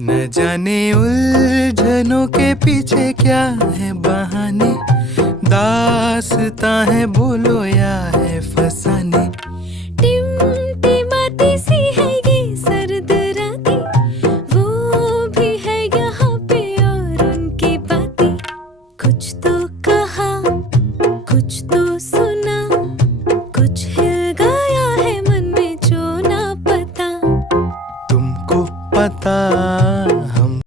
न जाने उलझनों के पीछे क्या है बहाने, दास्तां है बोलो या है फसाने।